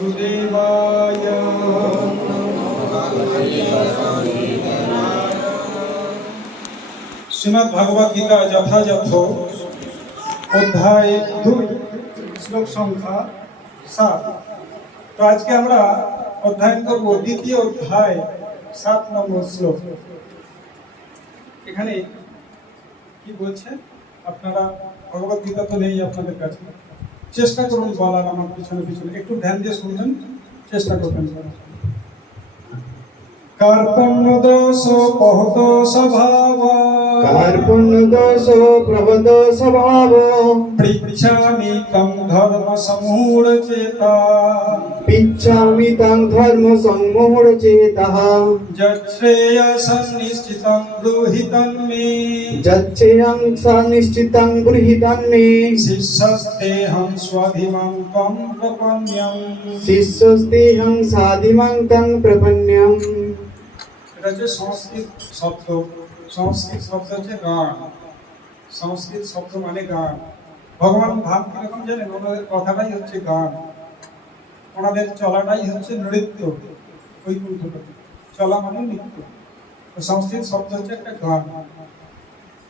বাসুদেবায়। শ্রীমদ্ ভগবদ গীতা যথাযথ অধ্যায় 2 শ্লোক সংখ্যা 7। তো আজকে আমরা অধ্যয়ন করব দ্বিতীয় অধ্যায় 7 নম্বর শ্লোক। এখানে কি বলছে, আপনারা ভগবদ গীতা তো নেই আপনাদের কাছে, চেষ্টা করুন বলার আমার পিছনে পিছনে, একটু ধ্যান দিয়ে শুনবেন, চেষ্টা করবেন। কার্পণ্য দোষ পহত স্বভাব, কার্পণ্য দোষ প্রবদ স্বভাব, পৃচ্ছামি তং ধর্ম সমূঢ় চেতা, পিচ্ছামি তং ধর্ম সম্মূঢ় চেতঃ, যচ্ছ্রেয়সং নিশ্চিতং ব্রূহি তন্মে, যচ্ছেয়ং সনিশ্চিতং ব্রূহি তন্মে, শিষ্যস্তেহং স্বাধিমাং ত্বং প্রপন্যং। শিষ্যস্তেহং সাধিমাং তং প্রপন্যম। এটা হচ্ছে সংস্কৃত শব্দ। সংস্কৃত শব্দ হচ্ছে গান। সংস্কৃত শব্দ মানে গান। ভগবান ভাব কিরকম জানেন? ওনাদের কথাটাই হচ্ছে গান, ওনাদের চলাটাই হচ্ছে নৃত্য। ওই কুণ্ঠটা চলা মানে নৃত্য। সংস্কৃত শব্দ হচ্ছে একটা গান।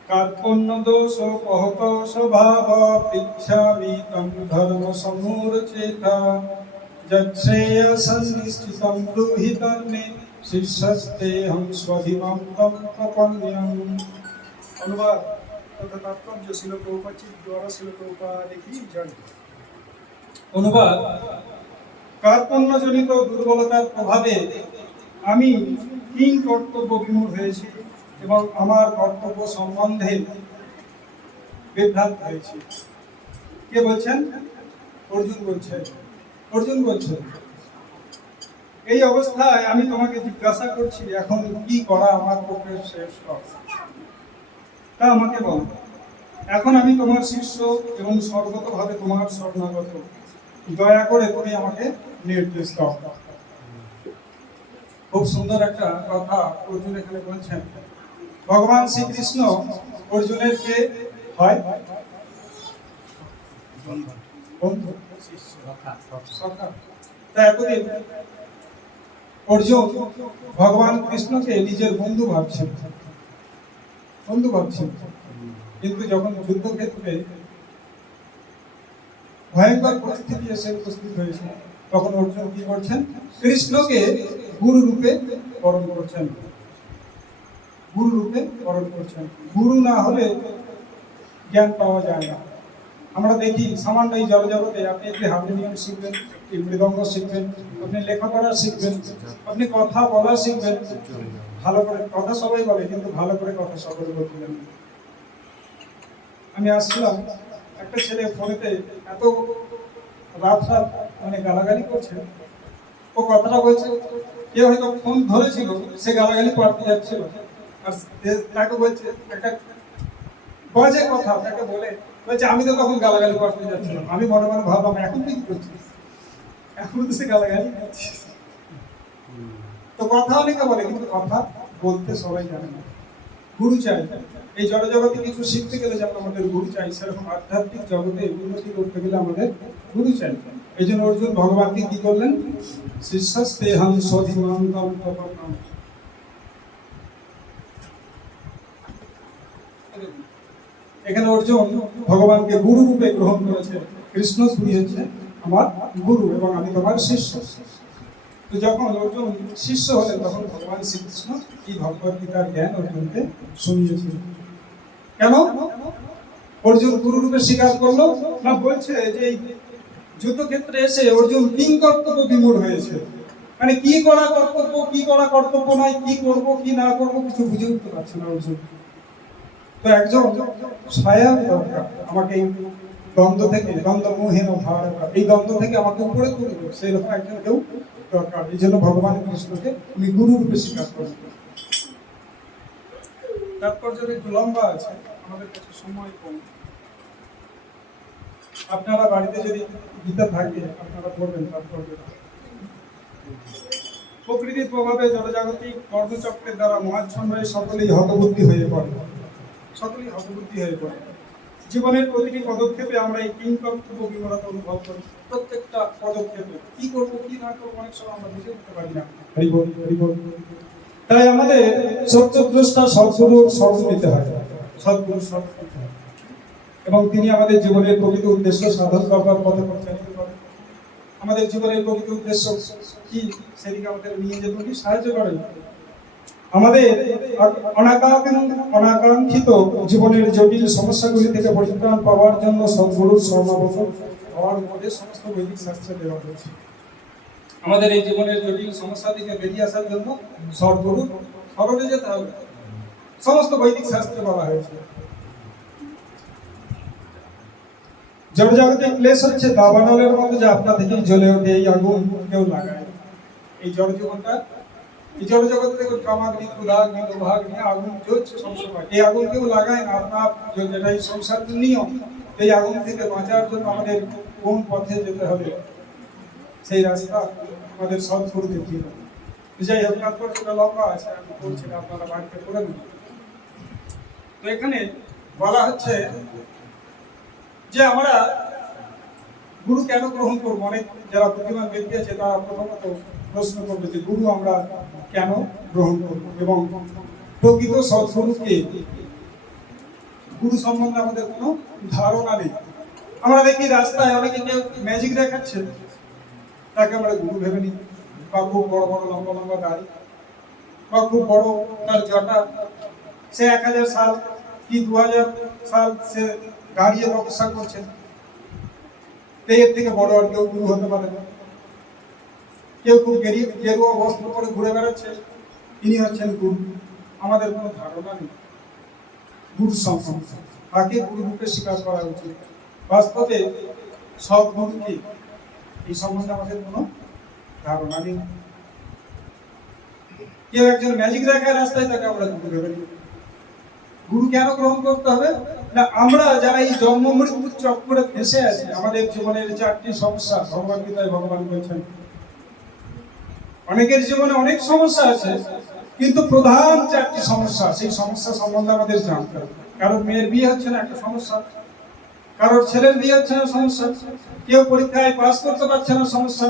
কার্পণ্য দোষ পহত স্বভাব, পৃচ্ছামি তং ধর্ম সমূঢ় চেতা, যচ্ছ্রেয়সং নিশ্চিতং ব্রূহি তন্মে, শিষ্যস্তেহং স্বাধিমাং ত্বং প্রপন্যং। অনুবাদ তথা তাৎপর্য শিল প্রভুপাদ দ্বারা শিল প্রভুপাদ কি জানি। অনুবাদ: কার্পণ্যজনিত দুর্বলতার প্রভাবে আমি কিং কর্তব্য বিমূঢ় হয়েছি এবং আমার কর্তব্য সম্বন্ধে বিভ্রান্ত হয়েছি। কে বলছেন? অর্জুন বলছেন। অর্জুন বলছেন, এই অবস্থায় আমি তোমাকে জিজ্ঞাসা করছি, এখন কি করা আমার পক্ষে শ্রেষ্ঠ, তা আমাকে বল। এখন আমি তোমার শিষ্য এবং সর্বতভাবে তোমার শরণাগত, দয়া করে তুমি আমাকে নির্দেশ দাও। খুব সুন্দর একটা কথা অর্জুন এখানে বলছেন। ভগবান শ্রীকৃষ্ণ অর্জুনের কে হয়? বন্ধু, সখা। তা এতদিন অর্জুন ভগবান কৃষ্ণকে নিজের বন্ধু ভাবছেন, বন্ধু ভাবছেন। কিন্তু যখন যুদ্ধক্ষেত্রে ভয়ঙ্কর পরিস্থিতি এসে উপস্থিত হয়েছে, তখন অর্জুন কি করছেন? কৃষ্ণকে গুরু রূপে বরণ করছেন, গুরু রূপে বরণ করছেন। গুরু না হলে জ্ঞান পাওয়া যায় না। আমরা দেখি সামান্য এই জগতে আপনি একটি হারমোনিয়াম শিখবেন, একটি মৃদঙ্গ শিখবেন, আপনি লেখাপড়া শিখবেন, আপনি কথা বলা শিখবেন, ভালো করে কথা সবাই বলে, কিন্তু ভালো করে কথা সকলে বলতে জানে না। আমি আসছিলাম, একটা ছেলে ফোনেতে এত রাত মানে গালাগালি করছে, ও কথাটা বলছে, কেউ হয়তো ফোন ধরেছিল, সে গালাগালি করতে যাচ্ছিল, আর তাকে বলছে একটা বাজে কথা, তাকে বলছে আমি তো তখন গালাগালি করতে যাচ্ছিলাম। আমি মনে মনে ভাবলাম, এখন তুই কি করছিস? এখন তো সে গালাগালি করছিস। তো কথা অনেকে বলে, কিন্তু কথা বলতে সবাই জানে না। গুরু চাই। এই জড়জগতে কিছু শিখতে গেলে যেমন আমাদের গুরু চাই, সেরকম আধ্যাত্মিক জগতে উন্নতি করতে গেলে আমাদের গুরু চাই। এই জন্য অর্জুন ভগবানকে কি করলেন? শিষ্যস্তেহং স্বাধিমাং ত্বং প্রপন্যং। এখানে অর্জুন ভগবানকে গুরু রূপে গ্রহণ করেছে। কৃষ্ণ তুমি হচ্ছে আমার গুরু এবং আমি তোমার শিষ্য। তো যখন অর্জুন শিষ্য হলেন, তখন ভগবান শ্রীকৃষ্ণ এই ভগবদ গীতার জ্ঞান অর্জুনকে শুনিয়েছিলেন। কেন অর্জুন গুরু রূপে স্বীকার করলো না? বলছে যে এই যুদ্ধক্ষেত্রে এসে অর্জুন কিং কর্তব্য বিমূঢ় হয়েছে। মানে কি করা কর্তব্য, কি করা কর্তব্য নয়, কি করব কি না করব, কিছু বুঝে উঠতে পারছে না অর্জুন। তো একজন সহায়ক দরকার আমাকে এই দ্বন্দ্ব থেকে, দ্বন্দ্বমোহীন ভারত, এই দ্বন্দ্ব থেকে আমাকে উপরে তুলবে, সেই রকম একজন কেউ দরকার। এই জন্য ভগবান কৃষ্ণকে উনি গুরু রূপে স্বীকার করেন। তাৎপর্যের একটু লম্বা আছে, আমাদের কাছে সময় কম। আপনারা বাড়িতে যদি গীতা থাকে আপনারা পড়বেন তাৎপর্যটা। প্রকৃতির প্রভাবে জড়জাগতিক কর্মচক্রের দ্বারা মহাচ্ছন্ন সকলেই হতবুদ্ধি হয়ে পড়ে, সকলেই হতবুদ্ধি হয়ে পড়ে। জীবনের প্রতিটি পদক্ষেপে আমরা এই কিংকর্তব্য বিমূঢ়তা অনুভব করি। প্রত্যেকটা পদক্ষেপে কি করবো কি না করবো অনেক সময় আমরা বুঝে উঠতে পারি না। হরি বল, হরি বল। তাই আমাদের সত্যদ্রষ্টা সদ্গুরুর শরণ নিতে হয়, সদ্গুরুর শরণ নিতে হয়। এবং তিনি আমাদের জীবনের প্রকৃত উদ্দেশ্য সাধন করবার পথে পরিচালিত করেন। আমাদের জীবনের প্রকৃত উদ্দেশ্য কি সেদিকে আমাদের নিয়ে যেতে উনি সাহায্য করেন। আমাদের অনাকাঙ্ক্ষিত জীবনের জটিল সমস্যাগুলি থেকে পরিত্রাণ পাওয়ার জন্য সদ্গুরুর শরণাগত হওয়ার উপদেশ সমস্ত বৈদিক শাস্ত্রে দেওয়া হয়েছে। আমাদের এই জীবনের জটিল সমস্যা থেকে বেরিয়ে আসার জন্য সদ্গুরুর শরণে যেতে হবে, সমস্ত বৈদিক শাস্ত্রে বলা হয়েছে। জড়জাগতিক ক্লেশ হচ্ছে দাবানলের মতো, যে আপনা থেকেই জ্বলে ওঠে, এই আগুন কেউ লাগায়। এই জড় জীবনটা, এই জড় জগৎ থেকে কামাগ্নি, ক্ষুধাগ্নি, লোভাগ্নি আগুন জ্বলছে সবসময়। এই আগুন কেউ লাগায় না, আপনা যেটা এই সংসার নিয়ম। এই আগুন থেকে বাঁচার জন্য আমাদের কোন পথে যেতে হবে, সেই রাস্তা আমাদের সদ্গুরু দেখিয়ে দেবে। যাই হোক, তাৎপর্যটা লম্বা আছে, আমি বলছি না, আপনারা বাড়িতে করে নেবেন। তো এখানে বলা হচ্ছে যে আমরা গুরু কেন গ্রহণ করবো। অনেক যারা বুদ্ধিমান ব্যক্তি আছে তারা প্রথমত প্রশ্ন করবে যে গুরু আমরা কেন গ্রহণ করবো এবং প্রকৃত সদ্গুরুকে, গুরু সম্বন্ধে আমাদের কোনো ধারণা নেই। আমরা দেখি রাস্তায় অনেকে কেউ ম্যাজিক দেখাচ্ছে, তাকে আমরা গুরু ভেবে নিই। বা খুব বড় বড় লম্বা লম্বা দাড়ি, বা খুব বড় তার জটা, সে 1000 সাল কি 2000 সাল সে দাঁড়িয়ে তপস্যা করছেন। এর থেকে বড় আর কেউ গুরু হতে পারে না। কেউ খুব গেরুয়া বস্ত্র পরে ঘুরে বেড়াচ্ছে, তিনি হচ্ছেন গুরু। আমাদের কোনো ধারণা নেই গুরু সম্বন্ধে, তাকে গুরু রূপে স্বীকার করা উচিত। বাস্তবে সব গুরু কি, এই সম্বন্ধে আমাদের কোনো ধারণা নেই। কেউ একজন ম্যাজিক দেখায় রাস্তায়, তাকে আমরা গুরু ভেবে নিই। গুরু কেন গ্রহণ করতে হবে না, আমরা যারা এই জন্ম মৃত্যুর চক্করে ফেঁসে আছি, আমাদের জীবনের 4টি সমস্যা ভগবান গীতায় ভগবান বলছেন। অনেকের জীবনে অনেক সমস্যা আছে, কিন্তু প্রধান 4টি সমস্যা, সেই সমস্যা সম্বন্ধে আমাদের জানতে হবে। কারোর মেয়ের বিয়ে হচ্ছে না, একটা সমস্যা। কারোর ছেলের বিয়ে হচ্ছে না, সমস্যা। কেউ পরীক্ষায় পাস করতে পারছে না, সমস্যা।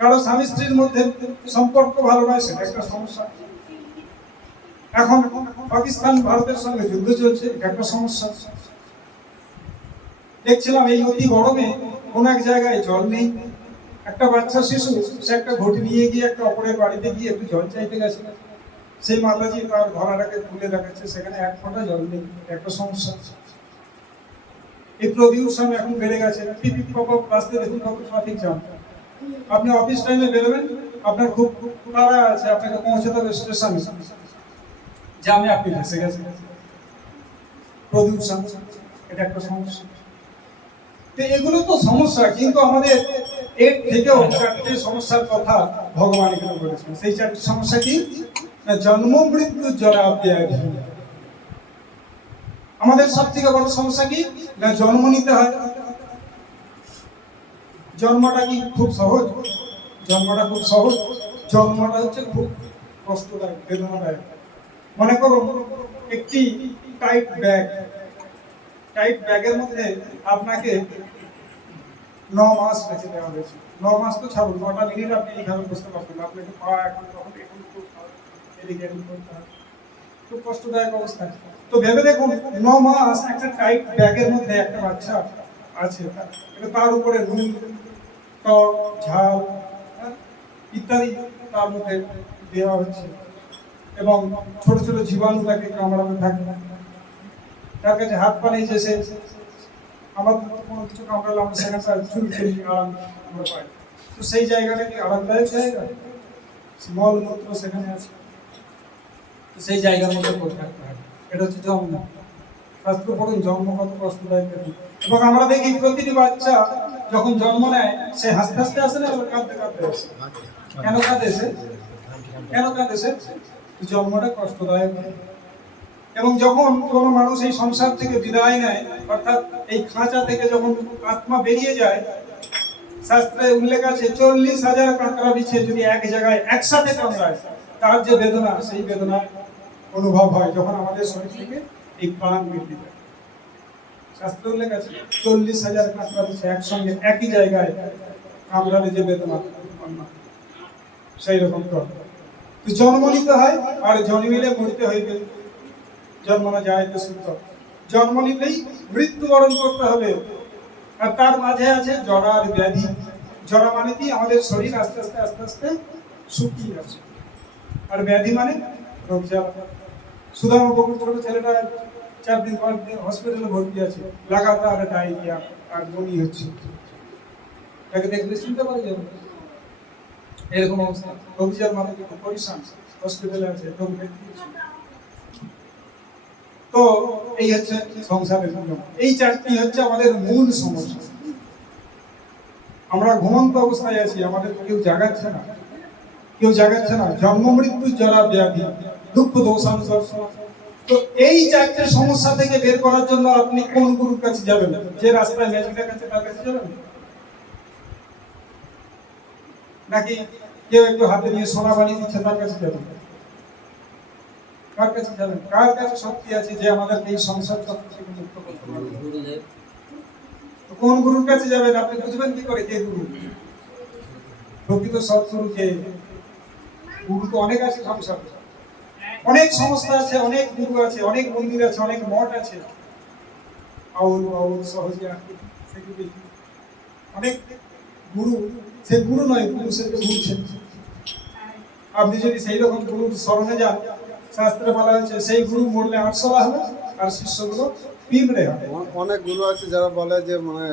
কারো স্বামী স্ত্রীর মধ্যে সম্পর্ক ভালো নয়, সেটা একটা সমস্যা। এখন পাকিস্তান ভারতের সঙ্গে যুদ্ধ চলছে, এটা একটা সমস্যা। দেখছিলাম এই অতি গরমে কোন এক জায়গায় জল নেই। একটা বাচ্চা শিশু, সে একটা ঘটি নিয়ে গিয়ে একটা অপরের বাড়িতে গিয়ে একটু জল চাইতে গেছে। সেই মাতাজি তার ঘোড়াটাকে তুলে দেখাচ্ছে, সেখানে 1 ফোঁটা জল নেই, একটা সমস্যা। এই প্রদূষণ এখন বেড়ে গেছে, পিপি পপ রাস্তায় দেখুন কত ট্রাফিক জ্যাম। আপনি অফিস টাইমে বেরোবেন, আপনার খুব তাড়া আছে, আপনাকে পৌঁছাতে হবে স্টেশনে, জ্যামে আপনি ফেসে গেছেন। প্রদূষণ, এটা একটা সমস্যা। তো এগুলো তো সমস্যা, কিন্তু আমাদের এর থেকেও 4টি সমস্যার কথা ভগবান এখানে বলেছেন। সেই 4টি সমস্যা কি না, জন্ম মৃত্যু জরা ব্যাধি। আমাদের সব থেকে বড় সমস্যা কি না, জন্ম নিতে হয়। জন্মটা কি খুব সহজ? জন্মটা খুব সহজ? জন্মটা হচ্ছে খুব কষ্টদায়ক, বেদনাদায়ক। মনে করো একটি টাইট ব্যাগের মধ্যে আপনাকে 9 মাস রেখে দেওয়া হয়েছে। 9 মাস তো ছাড়ুন, 9টা মিনিট আপনি এইভাবে বুঝতে পারবেন, আপনাকে পা এখন তখন এখন এদিকে করতে হবে, খুব কষ্টদায়ক অবস্থা। তো ভেবে দেখুন, 9 মাস একটা টাইট ব্যাগের মধ্যে একটা বাচ্চা আছে, তার উপরে নুন, টক, ঝাল ইত্যাদি তার মধ্যে দেওয়া হচ্ছে, এবং ছোট ছোট জীবাণু তাকে কামড়াতে থাকে। তার কাছে হাত পা নেই, যে সে আমার কোনো কিছু কামড়ালে আমরা সেখানটা চুলচুলি আরাম আমরা পাই। তো সেই জায়গাটা কি আরামদায়ক জায়গা? মল মূত্র সেখানে আছে, তো সেই জায়গার মধ্যে পড়ে থাকতে হয়। এটা হচ্ছে জন্ম। শাস্ত্র পড়ুন, জন্ম কত কষ্টদায়ক। এবং আমরা দেখি প্রতিটি বাচ্চা যখন জন্ম নেয়, সে হাসতে হাসতে আসে না, কাঁদতে কাঁদতে আসে। কেন কাঁদে সে? কেন কাঁদে সে? জন্মটা কষ্টদায়ক। এবং যখন কোনো মানুষ এই সংসার থেকে বিদায় নেয়, অর্থাৎ এই খাঁচা থেকে যখন আত্মা বেরিয়ে যায়, শাস্ত্রে উল্লেখ আছে 40,000 কাঁকড়া বিছে যদি এক জায়গায় একসাথে কামড়ায়, তার যে বেদনা, সেই বেদনা অনুভব হয় যখন আমাদের শরীর থেকে এই প্রাণ বেরিয়ে যায়। শাস্ত্রে উল্লেখ আছে 40,000 কাঁকড়া দিচ্ছে একসঙ্গে একই জায়গায় কামড়ালে যে বেদনা উৎপন্ন হয়, সেই রকম তো জন্ম নিতে হয় আর জন্মিলে মরতে হইবে। জন্ম না যায় তো শুদ্ধ, জন্ম নিলেই মৃত্যুবরণ করতে হবে। আর তার মাঝে আছে জরা আর ব্যাধি। জরা মানে কি আমাদের শরীর আস্তে আস্তে আস্তে আস্তে শুকিয়ে যাচ্ছে, আর ব্যাধি মানে রোগ জ্বালা। সুদামা বকুল ছোট ছেলেটা 4 দিন পর হসপিটালে ভর্তি আছে, লাগাতার ডায়রিয়া আর বমি হচ্ছে। তাকে দেখলে চিনতে পারা যাবে এরকম অবস্থা। রোগীর মাথা কিন্তু পরিশ্রাম, হসপিটালে আছে। তো এই হচ্ছে সংসারের নিয়ম। এই 4টি হচ্ছে আমাদের মূল সমস্যা। আমরা ঘুমন্ত অবস্থায় আছি, আমাদের কেউ জাগাচ্ছে না, কেউ জাগাচ্ছে না। জন্ম মৃত্যু জরা ব্যাধি দুঃখ দোষানুদর্শন। তো এই 4টে সমস্যা থেকে বের করার জন্য আপনি কোন গুরুর কাছে যাবেন? যে রাস্তায় ম্যাজিক দেখাচ্ছে তার কাছে যাবেন, নাকি কেউ একটু হাতে নিয়ে সোনা বানিয়ে দিচ্ছে তার কাছে যাবেন? কার কাছে যাবেন? কার কাছে শক্তি আছে যে আমাদেরকে এই সংসার চক্র থেকে মুক্ত করতে পারবে? তো কোন গুরুর কাছে যাবেন? আপনি বুঝবেন কি করে কে গুরু? প্রকৃত সৎগুরু কে? গুরু তো অনেক আছে সংসারে, অনেক সংস্থা আছে, অনেক গুরু আছে, অনেক মন্দির আছে, অনেক মঠ আছে। আউল বাউল সহজিয়া সেগুলি অনেক গুরু। সে গুরু নয়, গুরু সে গুরুছেন। আপনি যদি সেই রকম গুরুর শরণে যান, শাস্ত্রে বলা হয়েছে সেই গুরু মরলে 800 হবে আর শিষ্যগুলো পিঁপড়ে হবে। অনেকগুলো আছে যারা বলে যে মানে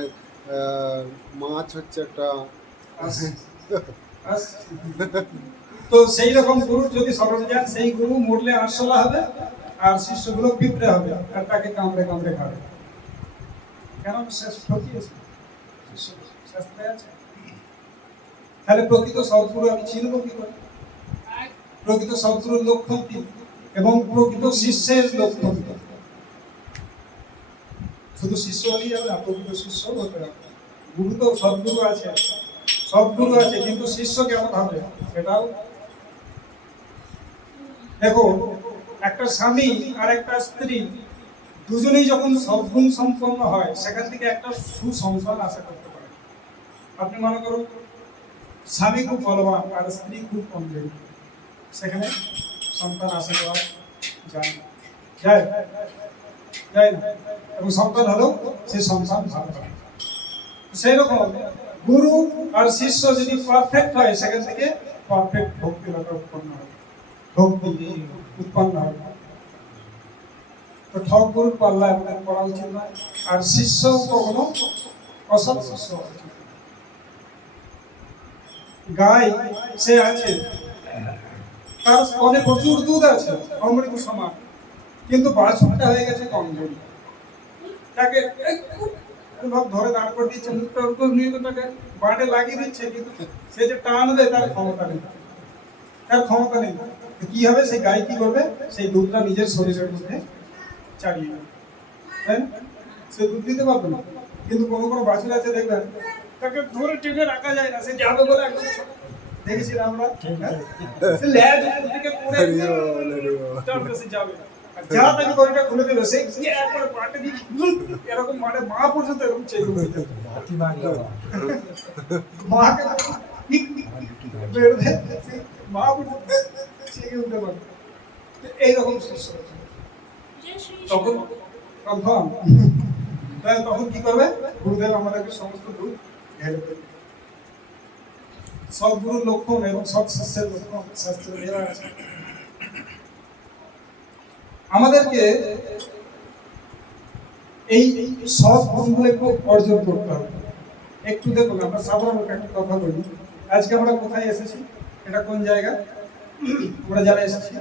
মাছ হচ্ছে একটা তো সেই রকম গুরু যদি শরণে যান, সেই গুরু মরলে 800 হবে আর শিষ্যগুলো পিঁপড়ে হবে আর তাকে কামড়ে কামড়ে খাবে। কেন? শেষ ঠকিয়েছে, শাস্ত্রে আছে। তাহলে প্রকৃত সদ্গুরু আমি চিনব কি করে? প্রকৃত সদ্গুরুর লক্ষণ কি এবং প্রকৃত শিষ্যের লক্ষণ কি? শুধু শিষ্য হলেই হবে না, প্রকৃত শিষ্য হতে হবে। গুরু তো সদ্গুরু আছে, সদ্গুরু আছে, কিন্তু শিষ্য কেমন হবে সেটাও দেখো। একটা স্বামী আর একটা স্ত্রী দুজনেই যখন সদ্গুণ সম্পন্ন হয়, সেখান থেকে একটা সুসংসার আশা করতে পারে। আপনি মনে করুন স্বামী খুব বলবান আর স্ত্রী খুব কমজোরি, সেখানে সন্তান আশা করা যায় না, যায় না। এবং সন্তান হলেও সেই সন্তান ভালো হয়। সেই রকম গুরু আর শিষ্য যদি পারফেক্ট হয়, সেখান থেকে পারফেক্ট ভক্তিলতা উৎপন্ন হয়, ভক্তি উৎপন্ন হয়। তো ঠক গুরুর পাল্লা আমাদের করা উচিত নয়, আর শিষ্য কখনো অসৎ শিষ্য হওয়া উচিত নয়। গাই সে আছে, তার স্তনে প্রচুর দুধ আছে, অমৃত সমান, কিন্তু বাছুরটা হয়ে গেছে কমজোরি। তাকে ধরে দাঁড় করে দিচ্ছে, মুখটা উপর নিয়ে তাকে বাঁটে লাগিয়ে দিচ্ছে, কিন্তু সে যে টানবে তার ক্ষমতা নেই, তার ক্ষমতা নেই। কি হবে? সেই গাই কি করবে? সেই দুধটা নিজের শরীরের মধ্যে চালিয়ে নেবে, হ্যাঁ? সে দুধ দিতে পারবে না। কিন্তু কোনো কোনো বাছুর আছে দেখবেন, তাকে ধরে টেনে রাখা যায় না, সে যাবে বলে একদম দেখেছিলাম আমরা, সে ল্যাজ উপর থেকে পড়ে তারপরে সে যাবে। আর যা তাকে দড়িটা খুলে দিল, সে গিয়ে একবার পাটে দিয়ে এরকম মানে মা পর্যন্ত এরকম চেয়ে উঠে মাকে বের দেয়, মা পর্যন্ত চেয়ে উঠে পারে। এইরকম শিষ্য তখন কনফার্ম। তখন কি করবে? গুরুদেব আমাদেরকে সমস্ত দুধ ঢেলে দেবে। সদ্গুরুর লক্ষণ এবং সৎ শিষ্যের লক্ষণ শাস্ত্রে দেওয়া আছে। আমাদেরকে এই সৎ গুণগুলোকে অর্জন করতে হবে। একটু দেখুন, আমরা সাধারণত একটা কথা বলি, আজকে আমরা কোথায় এসেছি? এটা কোন জায়গা? আমরা যারা এসেছি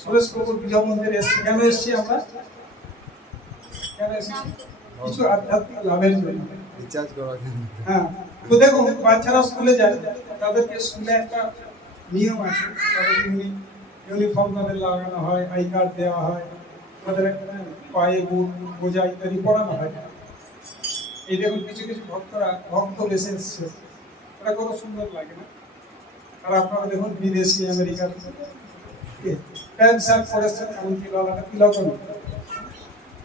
সুরেশ প্রভুর বিজয় মন্দিরে এসেছি। কেন এসেছি আমরা? কেন এসেছি? কিছু আধ্যাত্মিক লাভের জন্য। হ্যাঁ, তো দেখুন বাচ্চারা স্কুলে যায়, তাদেরকে স্কুলে একটা নিয়ম আছে, তাদেরকে ইউনিফর্ম তাদের লাগানো হয়, আই কার্ড দেওয়া হয়, তাদের একটা পায়ে বুট বোঝা ইত্যাদি পড়ানো হয়। এই দেখুন কিছু কিছু ভক্ত বেশি এসছে, এটা কত সুন্দর লাগে না? আর আপনারা দেখুন বিদেশি আমেরিকার প্যান্ট শার্ট পরেছেন, এমনকি গলাটা পিলাও করে,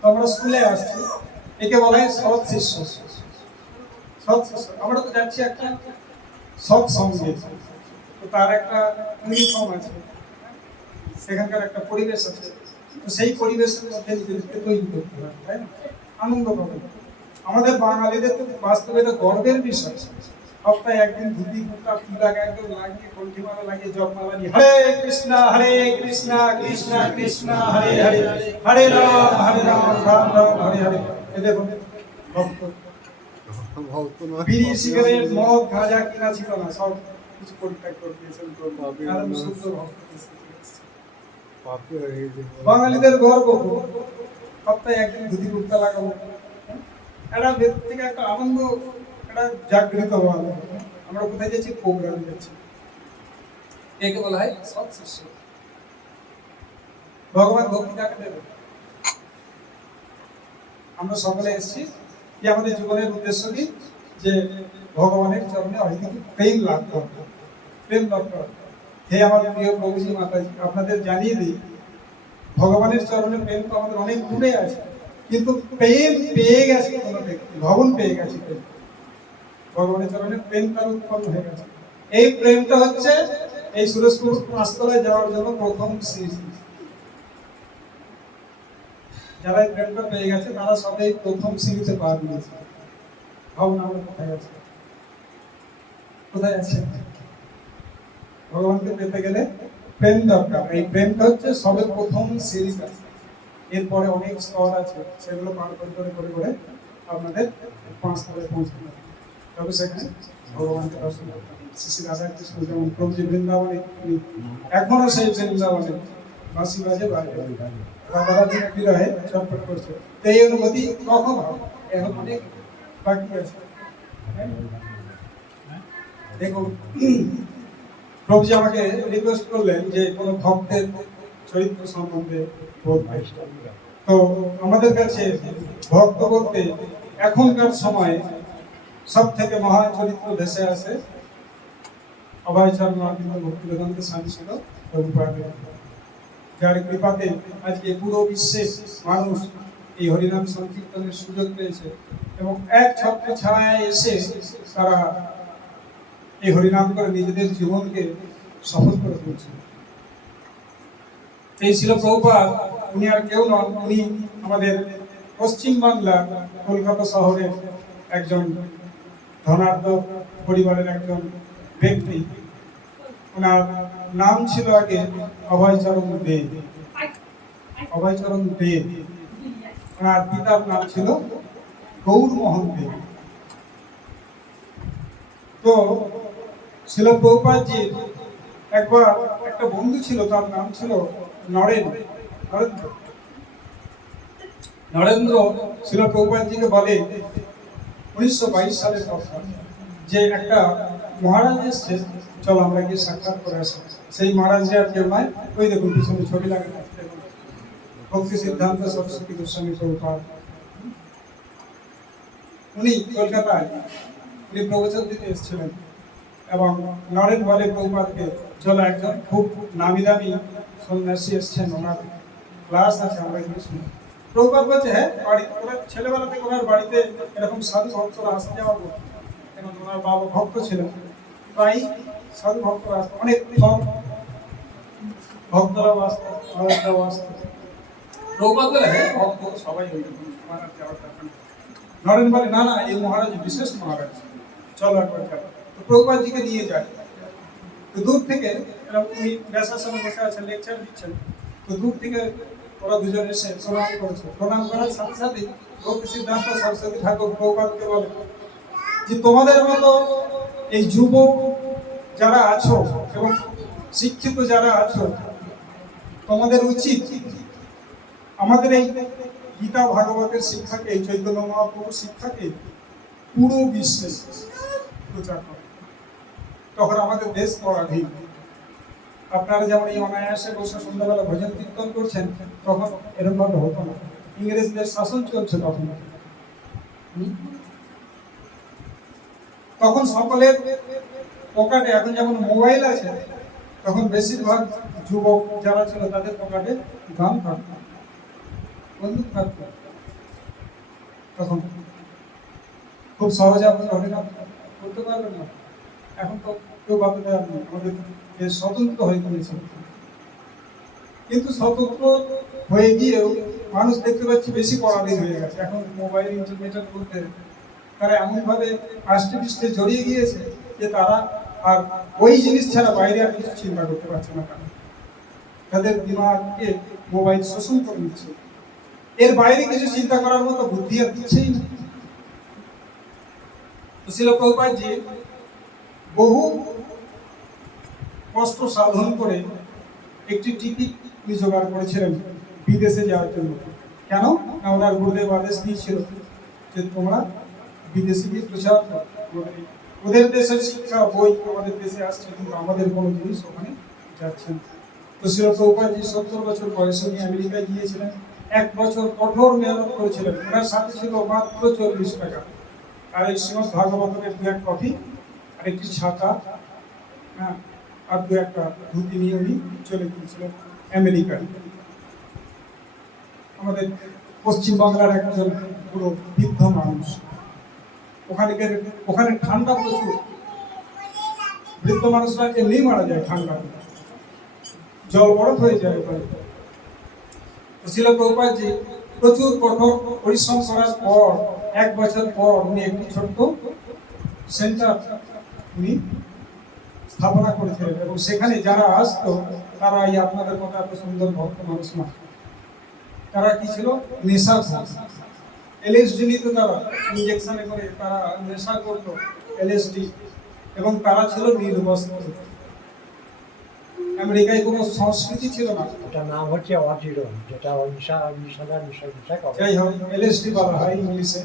আমরা স্কুলে আসছি, একে বলা হয় সৎ শিষ্য। সৎ শিষ্য, আমরা তো যাচ্ছি একটা সৎ সঙ্গে, তো তার একটা ইউনিফর্ম আছে, সেখানকার একটা পরিবেশ আছে, তো সেই পরিবেশের মধ্যে নিজেদেরকে তৈরি করতে হয়, তাই না? আনন্দ পাবে। আমাদের বাঙালিদের তো বাস্তবে এটা গর্বের বিষয়, সপ্তাহে একদিন ধুতি কুর্তা ফুলাকে একদম লাগিয়ে কণ্ঠিমালা লাগিয়ে জপমালা নিয়ে হরে কৃষ্ণ কৃষ্ণ কৃষ্ণ হরে হরে, হরে রাম রাম রাম হরে হরে। এই দেখুন ভক্ত, ভক্ত নয়, বিড়ি সিগারেট মদ গাঁজা কিনা ছিল না, সব কিছু পরিত্যাগ করে দিয়েছেন, কারণ শুদ্ধ ভক্ত। পাপি হয়ে গেছে। বাঙালিদের গর্ব, সপ্তাহে একদিন ধুতি কুর্তা লাগাবো, একটা ভেতর থেকে একটা আনন্দ, একটা জাগৃত হওয়া। আমরা কোথায় যাচ্ছি? প্রোগ্রামে যাচ্ছি। একে বলা হয় সৎ শিষ্য। ভগবান ভক্তি কাকে দেবে? আমরা সকলে এসেছি কি আমাদের জীবনের উদ্দেশ্য কি? যে ভগবানের চরণে অহেতুক প্রেম লাভ করা, প্রেম লাভ করা। হে আমার প্রিয় প্রভুজি মাতাজি, আপনাদের জানিয়ে দিই, ভগবানের চরণে প্রেম তো আমাদের অনেক দূরে আছে, কিন্তু প্রেম পেয়ে গেছে কোনো ব্যক্তি, ভগবান পেয়ে গেছে প্রেম, ভগবানের চরণে প্রেম তার উৎপন্ন হয়ে গেছে। এই প্রেমটা হচ্ছে এই সুরেশপুর পাঁচতলায় যাওয়ার জন্য প্রথম সিঁড়ি। যারা এই প্রেমটা পেয়ে গেছে তারা সবাই প্রথম সিঁড়িতে পা দিয়েছে। ভাবুন আমরা কোথায় আছি, কোথায় আছে? ভগবানকে পেতে গেলে প্রেম দরকার। এই প্রেমটা হচ্ছে সবে প্রথম সিঁড়িটা, এরপরে অনেক স্তর আছে, সেগুলো পার করে করে করে আপনাদের পাঁচতলায় পৌঁছাতে হবে। তবে সেখানে ভগবানকে দর্শন করতে হবে। শ্রী রাধা কৃষ্ণ যেমন প্রভুজি বৃন্দাবনে, এখনো সেই বৃন্দাবনে বাঁশি বাজে বাজে, রাধারাধি বিরহে ছটফট করছে। তো এই অনুভূতি কখন হবে? এখন অনেক বাকি আছে। দেখুন, প্রভুজি আমাকে রিকোয়েস্ট করলেন যে কোনো ভক্তের চরিত্র সম্বন্ধে বলতে। তো আমাদের কাছে ভক্ত বলতে এখনকার সময়ে সব থেকে মহান চরিত্র ভেসে আসে অভয়চরণ অরবিন্দ ভক্তি বেদান্ত স্বামী ছিল প্রভুপাদের, যার কৃপাতে আজকে পুরো বিশ্বে মানুষ এই হরিনাম সংকীর্তনের সুযোগ পেয়েছে এবং এক ছত্র ছায়ায় এসে তারা এই হরিনাম করে নিজেদের জীবনকে সফল করে তুলছে। এই ছিল প্রভুপাদ, উনি আর কেউ নন, উনি আমাদের পশ্চিম বাংলা কলকাতা শহরের একজন ধনাঢ্য পরিবারের একজন ব্যক্তি। ওনার নাম ছিল আগে অভয়চরণ দে, অভয়চরণ দে। ওনার পিতার নাম ছিল গৌরমোহন দে। তো শিল প্রভুপাদজি একবার একটা বন্ধু ছিল, তার নাম ছিল নরেন্দ্র। নরেন্দ্র শিল প্রভুপাদজিকে বলে 1922 সালের কথা, যে একটা মহারাজ এসছে, চলো আমরা গিয়ে সাক্ষাৎ করে আসি। সেই মহারাজ আর কেউ নয়, ওই দেখুন পিছনে ছবি লাগে, ভক্তি সিদ্ধান্ত সরস্বতী গোস্বামী প্রভুপাদ। উনি কলকাতায় উনি প্রবচন দিতে এসেছিলেন এবং নরেন বলে প্রভুপাদকে, চলো একজন খুব নামি দামি সন্ন্যাসী এসছেন, ওনার ক্লাস আছে, আমরা গিয়ে শুনি। প্রভুপাদ বলছে, হ্যাঁ, বাড়িতে ওনার ছেলেবেলা থেকে ওনার বাড়িতে এরকম সাধু ভক্তরা আসা যাওয়া করতো, এবং ওনার বাবা ভক্ত ছিলেন, প্রায় সাধু ভক্তরা আসতো, অনেক সব ভক্তরাও আসতো, মহারাজরাও আসতো। প্রভুপাদ বলে, হ্যাঁ, ভক্ত সবাই ওই রকম, তোমার আর যাওয়ার দরকার নেই। নরেন বলে, না না, এই মহারাজ বিশেষ মহারাজ, চলো একবার যাবো। তো প্রভুপাদজিকে নিয়ে যায়। তো দূর থেকে উনি ব্যাসাসনে বসে আছেন, লেকচার দিচ্ছেন। তো দূর থেকে ওরা দুজন এসে প্রণাম করেছে। প্রণাম করার সাথে সাথে ভক্তি সিদ্ধান্ত সরস্বতী ঠাকুর প্রভুপাদকে বলে যে, তোমাদের মতো এই যুব যারা আছো এবং শিক্ষিত যারা আছো, তোমাদের উচিত আমাদের এই গীতা ভাগবতের শিক্ষাকে, এই চৈতন্য মহাপ্রভুর শিক্ষাকে পুরো বিশ্বে প্রচার করে। তখন আমাদের দেশ পরাধীন। আপনারা যেমন এই অনায়াসে বসে সন্ধ্যাবেলা ভজন কীর্তন করছেন, তখন এরকম ভাবে হতো না, ইংরেজদের শাসন চলছে তখন। তখন সকলের পকেটে, এখন যেমন মোবাইল আছে, তখন বেশিরভাগ যুবক যারা ছিল তাদের পকেটে গান থাকতো, বন্দুক থাকতো। তখন খুব সহজে আপনি অভিনয় করতে পারবেন না। এখন তো কেউ বাধা দেওয়ার নেই, আমাদের দেশ স্বতন্ত্র হয়ে গিয়েছে। কিন্তু স্বতন্ত্র হয়ে গিয়েও মানুষ দেখতে পাচ্ছি বেশি পরাধীন হয়ে গেছে। এখন মোবাইল ইন্টারনেটের মধ্যে তারা এমনভাবে আষ্টে পৃষ্ঠে জড়িয়ে গিয়েছে যে তারা আর ওই জিনিস ছাড়া বাইরে আর কিছু চিন্তা করতে পারছে না। তাদের দিমাগকে মোবাইল শোষণ করে নিচ্ছে, এর বাইরে কিছু চিন্তা করার মতো বুদ্ধি আর দিচ্ছেই না। শিল প্রভুপাদজি বহু কষ্ট সাধন করে একটি টিকিট উনি জোগাড় করেছিলেন বিদেশে যাওয়ার জন্য। কেন না, ওনার গুরুদেব আদেশ দিয়েছিল যে তোমরা বিদেশে গিয়ে প্রচার করো। ওদের দেশের শিক্ষা বই আমাদের দেশে আসছে, কিন্তু আমাদের কোনো জিনিস ওখানে যাচ্ছে না। তো শিল প্রভুপাদজি 70 বছর বয়সে উনি আমেরিকায় গিয়েছিলেন। 1 বছর কঠোর মেহনত করেছিলেন। ওনার সাথে ছিল মাত্র 40 টাকা আর এই শ্রীমদ ভাগবতের 2 কপি আর একটি ছাতা, হ্যাঁ, আর 2-1টা ধুতি নিয়ে উনি চলে গিয়েছিলেন আমেরিকায়। আমাদের পশ্চিমবাংলার একজন পুরো বৃদ্ধ মানুষ, ওখানে ঠান্ডা প্রচুর, বৃদ্ধ মানুষরা এমনি মারা যায় ঠান্ডা, জল বরফ হয়ে যায়। শিল প্রভুপাদজি প্রচুর কঠোর পরিশ্রম করার পর 1 বছর পর উনি একটি ছোট্ট সেন্টার উনি স্থাপনা করেছিলেন, এবং সেখানে যারা আসতো তারা এই আপনাদের মতো এত সুন্দর ভক্ত মানুষ না, তারা কি ছিল, নেশা এলএসডি নিত, তারা ইঞ্জেকশনে করে তারা নেশা করতো এলএসডি, এবং তারা ছিল নির্বস্ত্র। আমেরিকায় কোনো সংস্কৃতি ছিল না। এটা নাম হচ্ছে অজিরন, যেটা নিশা করে। যাই হোক, এলএসডি বলা হয় ইংলিশে।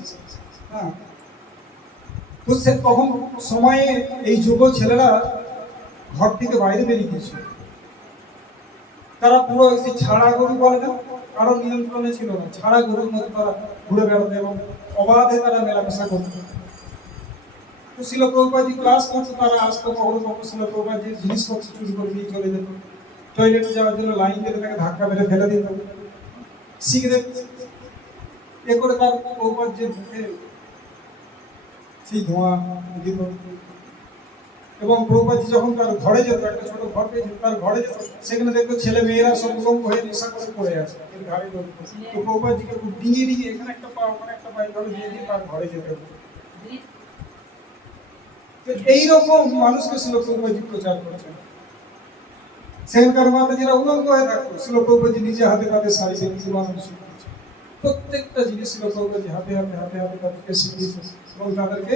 হ্যাঁ, তো সে তখন সময়ে এই যুব ছেলেরা ঘর থেকে বাইরে বেরিয়ে গেছিল। তারা পুরো সেই ছাড়া গরু বলে না, কারো নিয়ন্ত্রণে ছিল না, ছাড়া গরুর মতো তারা ঘুরে বেড়াতো এবং অবাধে তারা মেলামেশা করতো। তো শিল প্রভুপাদজি ক্লাস করতো, তারা আসতো, কখনো কখনো শিল প্রভুপাদজির জিনিসপত্র চুরি করে নিয়ে চলে যেত। টয়লেটে যাওয়ার জন্য লাইন দিয়ে তাকে ধাক্কা মেরে ফেলে দিত। সিগারেট এ করে তার প্রভুপাদজির মুখে সেই ধোঁয়া দিত। এবং প্রভুপাদজি যখন তার ঘরে যেত, একটা ছোট ঘর পেয়েছিল, তার ঘরে যেত, সেখানে দেখতো ছেলে মেয়েরা সব উলঙ্গ হয়ে নেশা করে পড়ে আছে এর ঘাড়ে ধরতো। তো প্রভুপাদজিকে ডিঙিয়ে ডিঙিয়ে এখানে একটা পা ওখানে একটা পা ধরে দিয়ে দিয়ে তার ঘরে যেতে হতো। তো এইরকম মানুষকে শিল প্রভুপাদজি প্রচার করেছেন। সেখানকার মাতাজিরা উলঙ্গ হয়ে থাকতো, শিল প্রভুপাদজি নিজে হাতে তাদের শাড়ি শিখিয়েছে, মানুষ শিখিয়েছে। প্রত্যেকটা জিনিস শিল প্রভুপাদজি হাতে হাতে হাতে হাতে তাদেরকে শিখিয়েছে, এবং তাদেরকে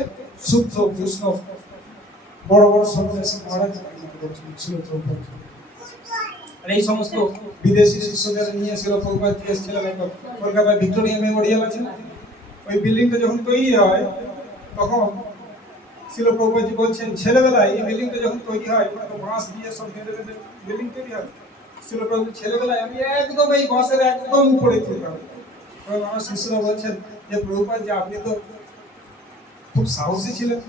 শুদ্ধ বৈষ্ণব বড় বড় সন্ন্যাসী মহারাজ ছিল প্রভুপাদজি। আর এই সমস্ত বিদেশি শিষ্যদের নিয়ে শিল প্রভুপাদজি এসেছিলেন। একবার কলকাতায় ভিক্টোরিয়া মেমোরিয়াল আছে না, ওই বিল্ডিংটা যখন তৈরি হয় তখন শিল প্রভুপাদজি বলছেন, ছেলেবেলায় এই বিল্ডিংটা যখন তৈরি হয়, তো বাঁশ দিয়ে সব বেঁধে বেঁধে বিল্ডিং তৈরি হয়। শিল প্রভুপাদজি ছেলেবেলায় আমি একদম এই বাঁশের একদম উপরে যেতাম। এবং আমার শিষ্যরা বলছেন যে প্রভুপাদজি আপনি তো খুব সাহসী ছিলেন।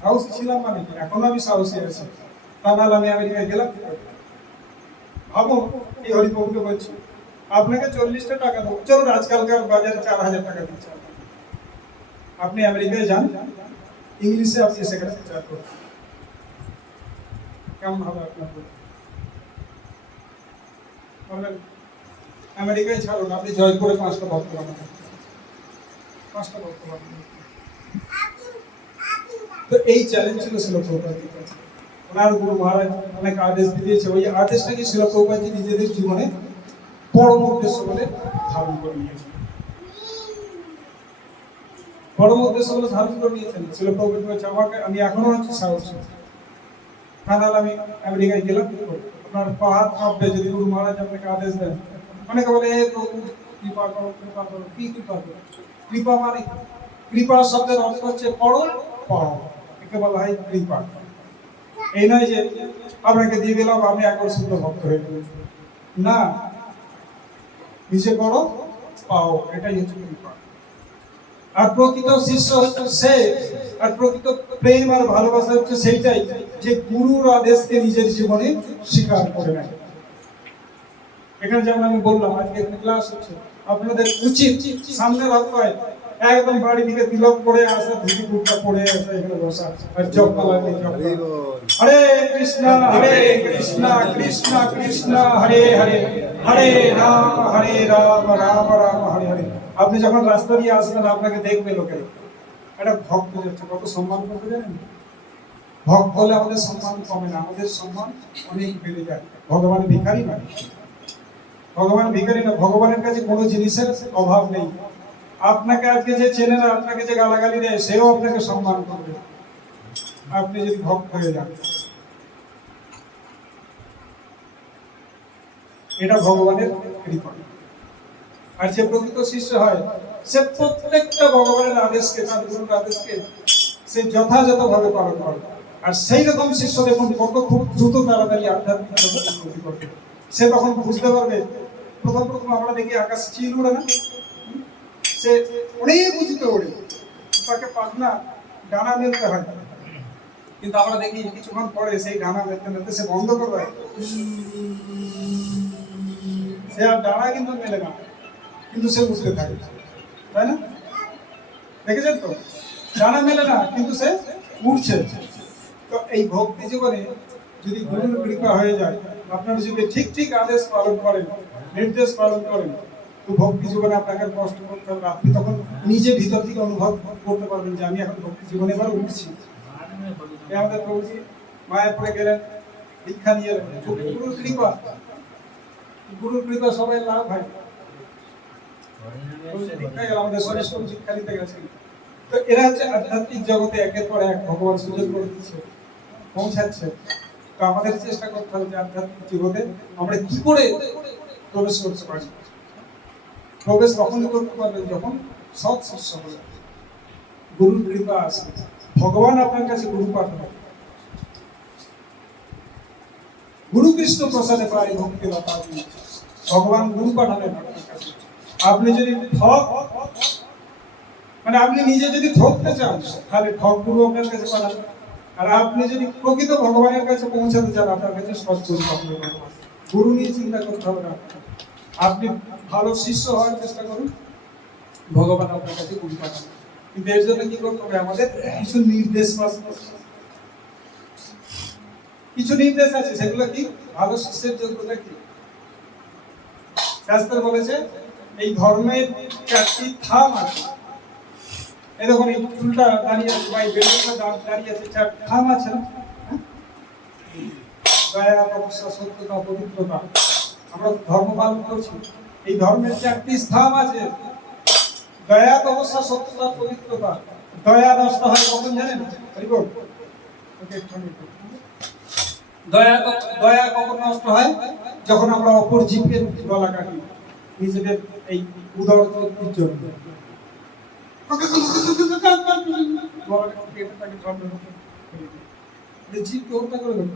সাহসী ছিলাম মানে কি, এখনো আমি সাহসী আছি, তা নাহলে আমি আমেরিকায় গেলাম কি করে? ভাবুন, এই হরিপ্রভুকে বলছি আপনাকে 40টা টাকা দেবো, চলুন আজকালকার বাজারে 4000 টাকা দিচ্ছে, আপনি আমেরিকায় যান, ইংলিশে আপনি সেখানে প্রচার করুন, কেমন হবে আপনার? বলবেন আমেরিকায় ছাড়ুন, আপনি জয়পুরে 5টা ভক্ত বানাবেন, 5টা ভক্ত বানাবেন। তো এই চ্যালেঞ্জ ছিল শিল প্রভুপাদজির কাছে। ওনার গুরু মহারাজ অনেক আদেশ দিয়েছে, ওই আদেশটাকে শিল প্রভুপাদজি নিজেদের জীবনে পরম উদ্দেশ্য বলে ধারণ করে নিয়েছেন। পরম উদ্দেশ্য বলে ধারণ করে নিয়েছেন। শিল প্রভুপাদজি বলছে আমাকে, আমি এখনো হচ্ছে সাহসী, তা নাহলে আমি আমেরিকায় গেলাম কি করে? আপনার পাহাড় কাঁপবে যদি গুরু মহারাজ আপনাকে আদেশ দেন। অনেকে বলে হে প্রভু কৃপা করো, কৃপা করো। কি কৃপা করো? কৃপা মানে, কৃপা শব্দের অর্থ হচ্ছে পড়ো পাও, একে বলা হয় কৃপা। এই নয় যে আপনাকে দিয়ে দিলাম আপনি একবার শুদ্ধ ভক্ত হয়ে গেলেন, না, নিজে করো পাও, এটাই হচ্ছে কৃপা। আর প্রকৃত শিষ্য হচ্ছে সে, আর প্রকৃত প্রেম আর ভালোবাসা হচ্ছে সেইটাই যে গুরুর আদেশকে নিজের জীবনে স্বীকার করে নেয়। এখানে যেমন আমি বললাম আজকে এখানে ক্লাস হচ্ছে, আপনাদের উচিত সামনের রাস্তায় একদম বাড়ি থেকে তিলক করে আসা, ধুতি কুর্তা পরে আসা, এখানে বসা আর জপ লাগে হরি বল। হরে কৃষ্ণ কৃষ্ণ কৃষ্ণ হরে হরে, হরে রাম রাম রাম হরে হরে। আপনি যখন রাস্তা দিয়ে আসবেন আপনাকে দেখবে লোকেরা, একটা ভক্ত যাচ্ছে, কত সম্মান করতে জানেন? ভক্ত হলে আমাদের সম্মান কমে না, আমাদের সম্মান অনেক বেড়ে যায়। ভগবান ভিখারি নয়, ভগবান ভিখারি না, ভগবানের কাছে কোনো জিনিসের অভাব নেই। আপনাকে আজকে যে চেনে না, আপনাকে যে গালাগালি দেয়, সেও আপনাকে সম্মান করবে আপনি যদি ভক্ত হয়ে যান। এটা ভগবানের কৃপা। আর যে প্রকৃত শিষ্য হয় সে প্রত্যেকটা ভগবানের আদেশকে, তার গুরুর আদেশকে সে যথাযথভাবে পালন করে। আর সেই রকম শিষ্য দেখুন কত খুব দ্রুত তাড়াতাড়ি আধ্যাত্মিক জগতে উন্নতি করবে। সে তখন বুঝতে পারবে, প্রথম প্রথম আমরা দেখি আকাশে চিল উড়ে না, সে অনেক উঁচুতে ওড়ে, তাকে পাখনা ডানা মেলতে হয়, কিন্তু আমরা দেখি কিছুক্ষণ পরে সেই ডানা মেলতে মেলতে সে বন্ধ করে দেয়, সে আর ডানা কিন্তু মেলে না, কিন্তু সে উঠতে থাকে, তাই না? দেখেছেন তো, ডানা মেলে না কিন্তু সে উঠছে। তো এই ভক্তি জীবনে যদি গুরুর কৃপা হয়ে যায়, আপনার যদি ঠিক ঠিক আদেশ পালন করেন, নির্দেশ পালন করেন, তো ভক্তি জীবনে আপনাকে কষ্ট করতে হবে। আপনি তখন নিজে ভিতর থেকে অনুভব করতে পারবেন যে আমি এখন ভক্তি জীবনে এবার উঠছি। আমাদের প্রভুজি মায়াপুরে গেলেন, দীক্ষা নিয়ে এলেন, গুরুর কৃপা, গুরুর কৃপা সবাই লাভ হয়। আমাদের সরস্বতী দীক্ষা নিতে গেছেন, তো এরা হচ্ছে আধ্যাত্মিক জগতে একের পর এক ভগবান সুযোগ করে দিচ্ছে, পৌঁছাচ্ছে। তো আমাদের চেষ্টা করতে হবে যে আধ্যাত্মিক জগতে আমরা কি করে প্রবেশ করতে পারি। প্রবেশ তখনই করতে পারবেন যখন সৎ শিষ্য হবে, গুরুর কৃপা আসবে, ভগবান আপনার কাছে গুরু পাঠাবে। গুরু কৃষ্ণ প্রসাদে পাই ভক্তি লতা, ভগবান গুরু পাঠাবেন আপনার কাছে। আপনি যদি ঠক, মানে আপনি নিজে যদি ঠকতে চান তাহলে ঠক গুরু আপনার কাছে পাঠাবেন। আর আপনি যদি প্রকৃত ভগবানের কাছে পৌঁছাতে চান, আপনার কাছে সৎ গুরু পাঠাবেন। গুরু নিয়ে চিন্তা করতে হবে না, আপনি ভালো শিষ্য হওয়ার চেষ্টা করুন, ভগবান আপনার কাছে গুরু পাঠাবেন। কিন্তু এর জন্য কি করতে হবে? আমাদের কিছু নির্দেশ কিছু নির্দেশ আছে, সেগুলো কি? ভালো শিষ্যের যোগ্যতা কি? শাস্ত্র বলেছে এই ধর্মের 4টি ধাম আছে। এই দেখুন এই চুলটা দাঁড়িয়ে আছে, ভাই বেলুনটা দাঁড়িয়ে আছে, 4টি ধাম আছে না? দয়া, তপস্যা, সত্যতা, পবিত্রতা। আমরা ধর্ম পালন করছি, এই ধর্মের 4টি ধাম আছে, দয়া, তপস্যা, সত্যতা, পবিত্রতা। দয়া নষ্ট হয় কখন জানেন? দয়া কখন নষ্ট হয়? যখন আমরা অপর জীবের গলা কাটি, নিজেদের এই উদর তৃপ্তির জন্য। জীবকে হত্যা করে দেবো,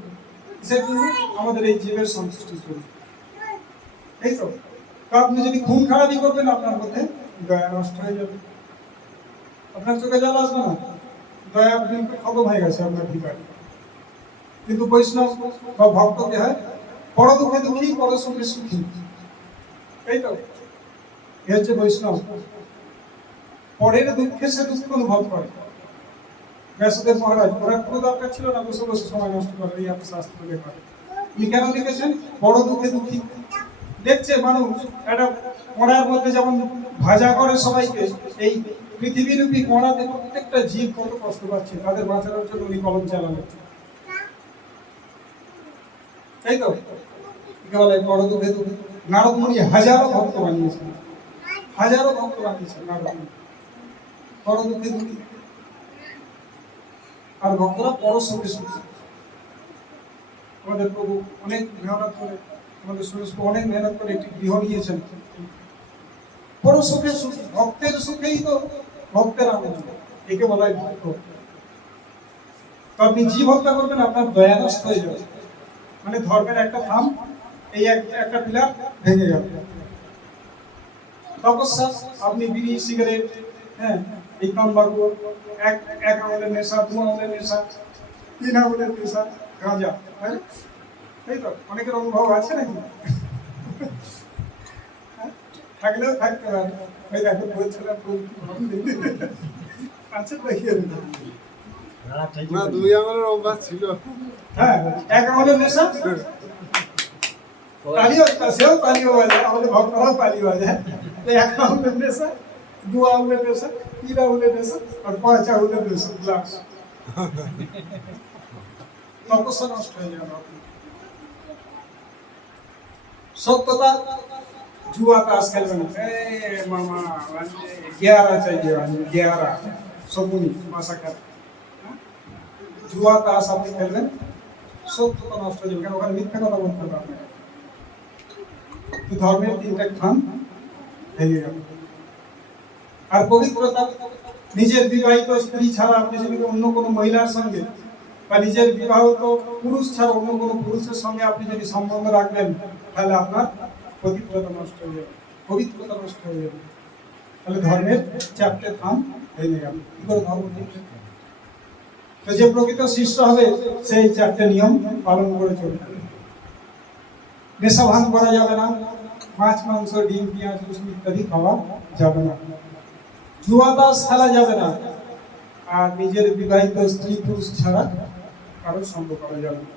কিসের জন্য? আমাদের এই জীবের সন্তুষ্টির জন্য। এই তো, আপনি যদি খুন খারাপি করবেন আপনার মধ্যে দয়া নষ্ট হয়ে যাবে, আপনার চোখে জল আসবে না, দয়া খতম হয়ে গেছে আপনার ভিতরে। কিন্তু বৈষ্ণব বা ভক্ত কি হয়? বড় দুঃখে দুঃখী, বড় সুখে সুখী। এই তো, এ হচ্ছে বৈষ্ণব। পরের দুঃখে সে দুঃখ অনুভব করে। ব্যাসদেব মহারাজ, ওনার কোনো দরকার ছিল না বসে বসে সময় নষ্ট করে এই এত শাস্ত্র লেখা। উনি কেন লিখেছেন? বড় দুঃখে দুঃখী। দেখছে মানুষ একটা কড়ার মধ্যে যেমন ভাজা করে সবাইকে, এই পৃথিবীরূপী কড়াতে প্রত্যেকটা জীব কত কষ্ট পাচ্ছে, তাদের বাঁচানোর জন্য উনি কলম চালালেন। তাই তো, কি বলে বড় দুঃখে দুঃখী। নারদ মুনি হাজারো ভক্ত বানিয়েছেন, হাজারো ভক্ত বানিয়েছেন নারদ মুনি, বড় দুঃখে দুঃখী। আর ভক্তরা বড় সুখে সুখী। আমাদের প্রভু অনেক মেহনত করে, আমাদের সুরেশ অনেক মেহনত করে একটি গৃহ নিয়েছেন, বড় সুখে সুখী। ভক্তের সুখেই তো ভক্তের আনন্দ, একে বলা হয় ভক্ত। তো আপনি জীব হত্যা করবেন, আপনার দয়া নষ্ট হয়ে যাবে। মানে ধর্মের একটা থাম, এই একটা পিলার ভেঙে গেল। তপস্যা, আপনি বিড়ি, সিগারেট, হ্যাঁ, এই তম্বাকু, এক আঙুলের নেশা, 2 আঙুলের নেশা, 3 আঙুলের নেশা, গাঁজা, এই তো অনেকের অনুভব আছে নাকি? থাকলেও থাকতে পারে। ওই দেখো বলছিলাম আচ্ছা দেখিয়ে না ঠিক না, দুই আঙুলের অভ্যাস ছিল। হ্যাঁ, এক আঙুলের নেশা তালিও, সেও তালিও বাজায়, আমাদের ভক্তরাও তালি বাজায়। তো এক আঙুলের নেশা, দু আঙুলের নেশা, তিন আঙুলের নেশা, আর 5 আঙুলের নেশা, গ্লাস। তপস্যা নষ্ট হয়ে যাবে আপনার। সত্যতা, जुआ ताश खेलने ए मामा वाले 11 चाहिए वाले 11 सगुनी मासा कर जुआ ताश আপনি খেলবেন সত্যতা নষ্ট হয়ে যাবে কারণ ওখানে মিথ্যা কথা বলতে পারবেন তো ধর্মের তিনটা খান ভেঙে গেল আর পবিত্রতা নিজের বিবাহিত স্ত্রী ছাড়া আপনি যদি অন্য কোনো মহিলার সঙ্গে বা নিজের বিবাহিত পুরুষ ছাড়া অন্য কোনো পুরুষের সঙ্গে আপনি যদি সম্বন্ধ রাখবেন তাহলে আপনার পবিত্রতা নষ্ট হয়ে যাবে পবিত্রতা নষ্ট হয়ে যাবে তাহলে ধর্মের চারটে থাম ভেঙে গেল কি করে ধর্ম ঠিক তো যে প্রকৃত শিষ্য হবে সেই চারটে নিয়ম পালন করে চলবে নেশা ভান করা যাবে না মাছ মাংস ডিম পেঁয়াজ রসুন ইত্যাদি খাওয়া যাবে না জুয়া তাস খেলা যাবে না আর নিজের বিবাহিত স্ত্রী পুরুষ ছাড়া কারোর সঙ্গ করা যাবে না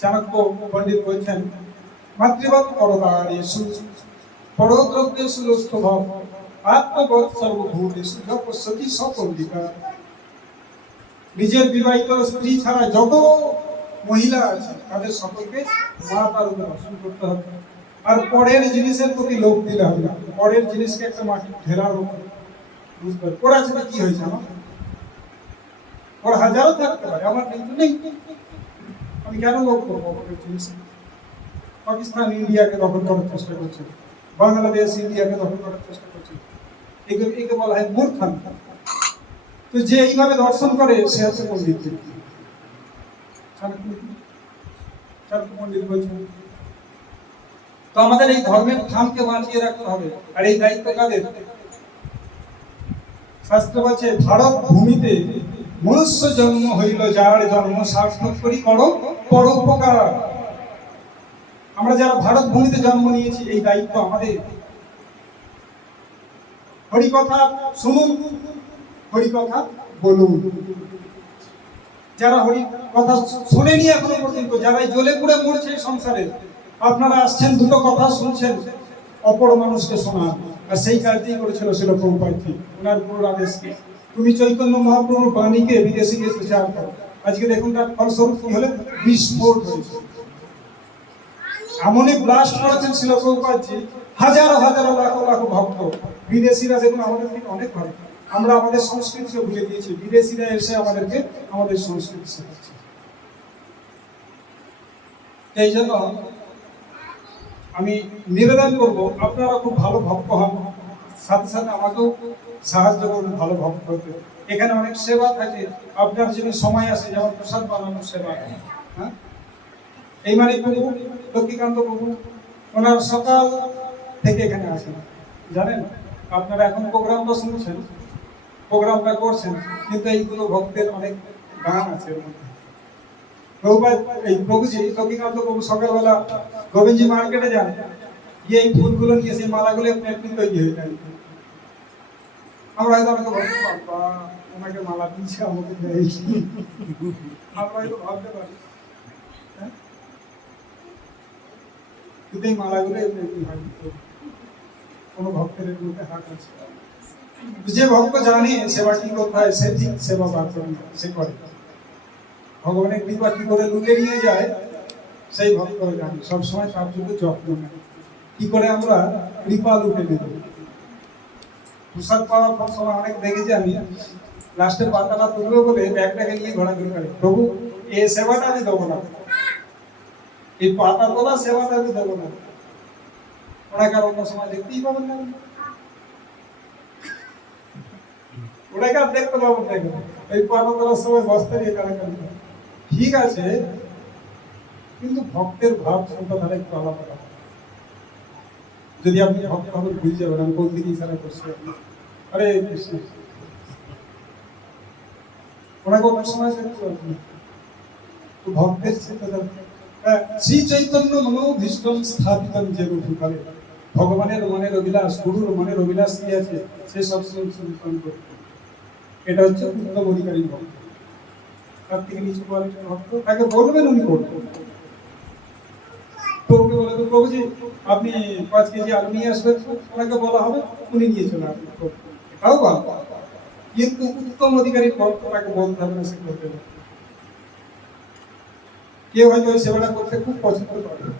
চাণক্য পণ্ডিত বলছেন মাতৃবৎ পরদারেষু পরদ্রব্যেষু লোষ্ঠভাব আত্মবৎ সর্বভূতেষু যপস্যতি সপন্ডিকা নিজের বিবাহিত স্ত্রী ছাড়া যত মহিলা আছে তাদের সকলকে মাতার উপর দর্শন করতে হবে আর পরের জিনিসের প্রতি লোভ দিলে হবে না পরের জিনিসকে একটা মাটি ঢেলার মতো বুঝতে পারে ওর আছে কি হয়েছে আমার ওর হাজারও থাকতে পারে আমার কিন্তু নেই আমি কেন লোভ করবো পরের জিনিস পাকিস্তান ইন্ডিয়াকে দখল করার চেষ্টা করছে বাংলাদেশ ইন্ডিয়াকে দখল করার চেষ্টা করছে একে বলা হয় মূর্খান তো যে এইভাবে দর্শন করে সে হচ্ছে পণ্ডিত পণ্ডিত বলছেন তো আমাদের এই ধর্মের থামকে বাঁচিয়ে রাখতে হবে আর এই দায়িত্ব কাদের শাস্ত্র বলছে ভারত ভূমিতে মনুষ্য জন্ম হইল যার জন্ম সার্থক করি করো পরোপকার আমরা যারা ভারত ভূমিতে জন্ম নিয়েছি এই দায়িত্ব আমাদের হরিকথা শুনুন হরিকথা বলুন যারা হরি কথা শোনেনি এখনো পর্যন্ত যারা জ্বলে পুড়ে মরছে সংসারে আপনারা আসছেন দুটো কথা শুনছেন অপর মানুষকে শোনা আর সেই কাজটাই করেছিল ছিল প্রভুপাদ ওনার পুরো আদেশ তুমি চৈতন্য মহাপ্রভুর বাণীকে বিদেশে গিয়ে প্রচার করো আজকে দেখুন তার ফলস্বরূপ কি হলে বিস্ফোট হয়েছে এমনই ব্লাস্ট করেছেন ছিল প্রভুপাদজি হাজারো হাজারো লাখো লাখো ভক্ত বিদেশিরা দেখুন আমাদের থেকে অনেক ভালো আমরা আমাদের সংস্কৃতিকে ভুলে দিয়েছি বিদেশিরা এসে আমাদেরকে আমাদের সংস্কৃতি শেখাচ্ছে এই জন্য আমি নিবেদন করব আপনারা খুব ভালো ভক্ত হন সাথে সাথে আমাকেও সাহায্য করুন ভালো ভক্ত হতে এখানে অনেক সেবা থাকে আপনার যদি সময় আসে যেমন প্রসাদ বানানোর সেবা হ্যাঁ এই মানে প্রভু লক্ষ্মীকান্ত প্রভু ওনার সকাল থেকে এখানে আসেন জানেন আপনারা এখন প্রোগ্রামটা শুনছেন প্রোগ্রামটা করছেন কিন্তু এইগুলো ভক্তের অনেক গান আছে এর মধ্যে প্রভুপাদ এই প্রভুজি লক্ষ্মীকান্ত প্রভু সকালবেলা গোবিন্দজি মার্কেটে যান গিয়ে এই ফুলগুলো নিয়ে সেই মালাগুলো আপনি তৈরি হয়ে যায় আমরা হয়তো আমাকে বলতে বাবা ওনাকে মালা দিচ্ছে আমাকে দেয় আমরা হয়তো ভাবতে পারি কিন্তু এই মালাগুলো কোনো ভক্তের মধ্যে হাত আছে যে ভক্ত জানে সেবা কি করতে হয় সে ঠিক সেবা বার করে সে করে ভগবানের কৃপা কি করে লুটে নিয়ে যায় সেই ভক্ত জানে সবসময় তার জন্য যত্ন নেয় কি করে আমরা কৃপা লুটে নেব প্রসাদ পাওয়ার সময় অনেক দেখেছি আমি লাস্টে পাতাটা তুলবে বলে ব্যাগটাকে নিয়ে ঘোরাঘুরি করে প্রভু এই সেবাটা আমি দেবো না এই পাতা তোলা সেবাটা আমি দেবো না ওনাকে আর অন্য সময় দেখতেই পাবেন না ওনাকে আর দেখতে পাবেন না এই পাতা তোলার সময় বস্তা নিয়ে কারাকারি ঠিক আছে কিন্তু ভক্তের ভাব সম্প্রদায় একটু আলাদা যদি আপনি ভক্ত হবে ভুলে যাবেন আমি কোন দিকে ইশারা করছি আরে কৃষ্ণ ওনাকে অন্য সময় দেখতে পাবেন তো ভক্তের চিন্তা শ্রী চৈতন্য মনোভীষ্টম স্থাপিতম যে রূপকালে ভগবানের মনের অভিলাষ, গুরুর মনের অভিলাষ কি আছে সে সবসময় অনুসরণ করবে। এটা হচ্ছে উত্তম অধিকারী ভক্ত। তার থেকে নিচু কোয়ালিটির ভক্ত তাকে বলবেন উনি করবেন। প্রভুকে বলে তো প্রভুজি আপনি 5 কেজি আলু নিয়ে আসবেন, ওনাকে বলা হবে উনি নিয়ে চলে আসবেন, এটাও ভালো। কিন্তু উত্তম অধিকারী ভক্ত তাকে বলতে হবে না, সে করবে না। কেউ হয়তো ওই সেবাটা করতে খুব পছন্দ করে,